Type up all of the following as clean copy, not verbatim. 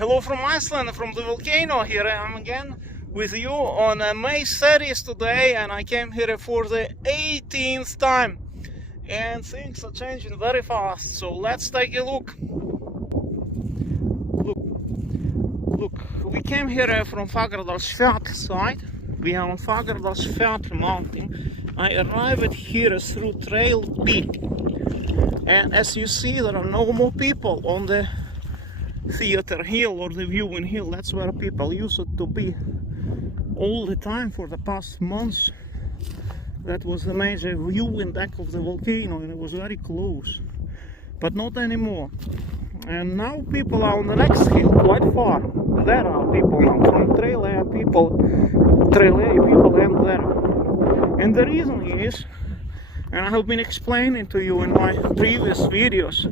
Hello from Iceland, from the volcano. Here I am again with you on May 30th today, and I came here for the 18th time. And things are changing very fast, so let's take a look. Look, we came here from Fagradalsfjall side. We are on Fagradalsfjall mountain. I arrived here through Trail B. And as you see, there are no more people on the theater hill or the viewing hill. That's where people used to be all the time for the past months. That was the major viewing deck of the volcano, and it was very close, but not anymore. And now people are on the next hill, quite far. There are people now from Trail A people and there. And the reason is, and I have been explaining to you in my previous videos,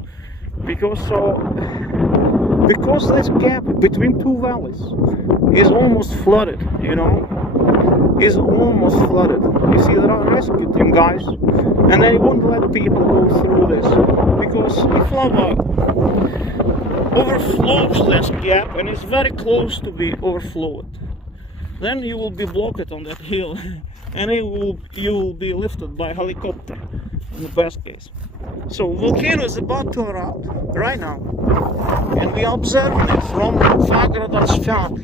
because this gap between two valleys is almost flooded, you know, is almost flooded. You see, there are rescue team guys, and they won't let people go through this, because if lava overflows this gap and is very close to be overflowed, then you will be blocked on that hill, and you will be lifted by helicopter in the best case. So volcano is about to erupt right now, and we are observing it from Fagradalsfjall.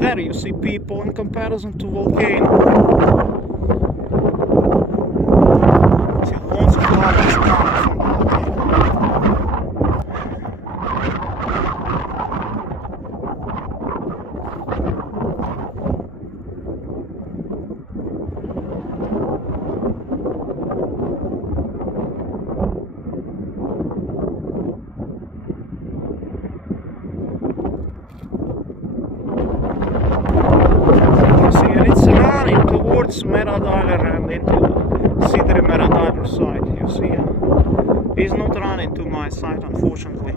There you see people in comparison to volcano. See lots of lava is coming from the volcano. Towards Meradalir and into Northern Meradalir side, you see. He's not running to my side, unfortunately.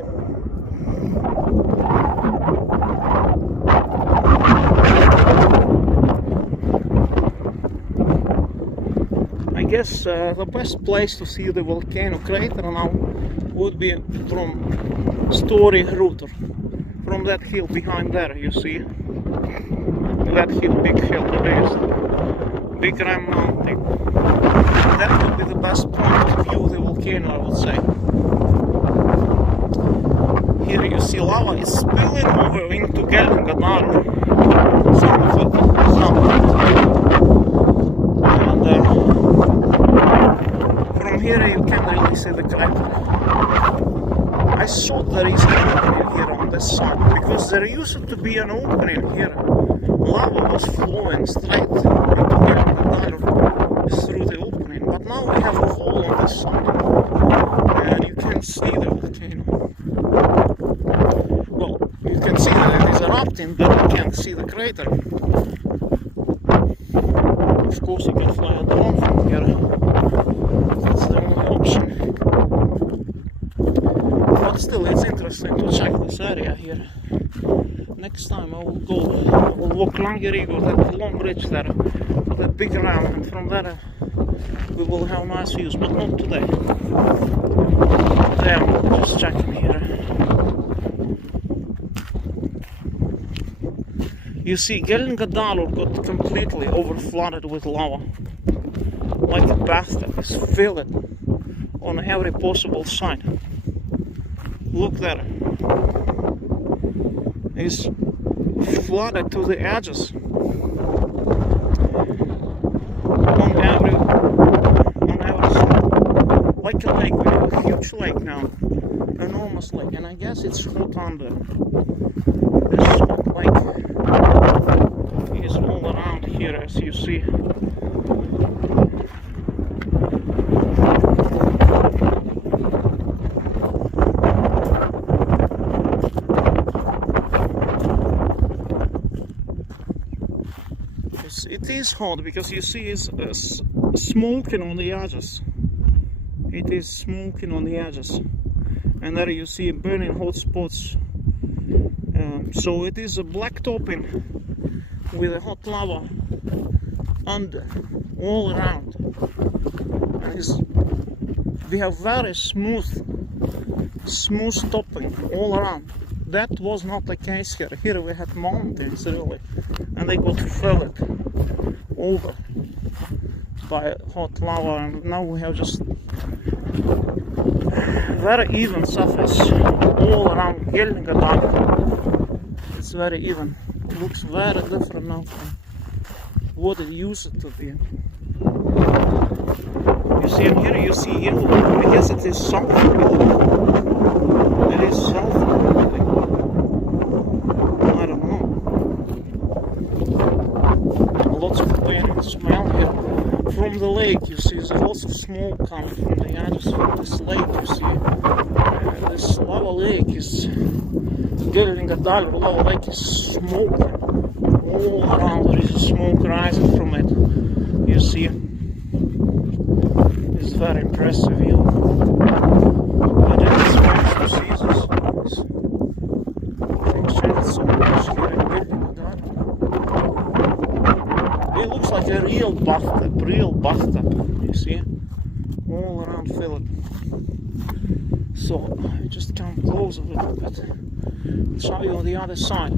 I guess the best place to see the volcano crater now would be from Story Router, from that hill behind there, you see. That hill, big hill, the biggest. Big Ram Mountain. That would be the best point to view the volcano, I would say. Here you see lava is spilling over into Geldingadalur. Some of it. And from here you can really see the crater. I thought there is an opening here on this side, because there used to be an opening here. Lava was flowing straight into Geldingadalur through the opening, but now we have a hole on this side, and you can see the volcano. Well, you can see that it is erupting, but you can't see the crater. Of course, you can fly a drone from here. That's the only option. But still, it's interesting to check this area here. Next time I will walk Langerigo, that long bridge there, that big round, and from there we will have nice views, but not today. Today I'm just checking here. You see, Geldingadalur got completely overflooded with lava, like a bathtub. It's filled on every possible side. Look there. Is flooded to the edges on every side, like a lake. We have a huge lake now, enormous lake, and I guess it's hot under. This hot lake is all around here, as you see. It is hot because you see it's smoking on the edges. It is smoking on the edges, and there you see burning hot spots. So it is a black topping with a hot lava under all around, and it's we have very smooth topping all around. That was not the case here. Here we had mountains really, and they got filled over by hot lava, and now we have just very even surface all around Geldingadalur. It's very even. It looks very different now from what it used to be. You see, and here you see yellow. I guess it is sulfur. It is sulfur. I don't know. Lots of burning smell here from the lake. You see, there's lots of smoke coming from the edges of this lake. You see, this lava lake is Geldingadalur. Lava lake is smoking all around. There is smoke rising from it. You see, it's very impressive view. But it is strange to see this. Things change so much here in Geldingadalur. It looks like a real bathtub, you see, all around filled. So I just come close a little bit. I'll show you on the other side.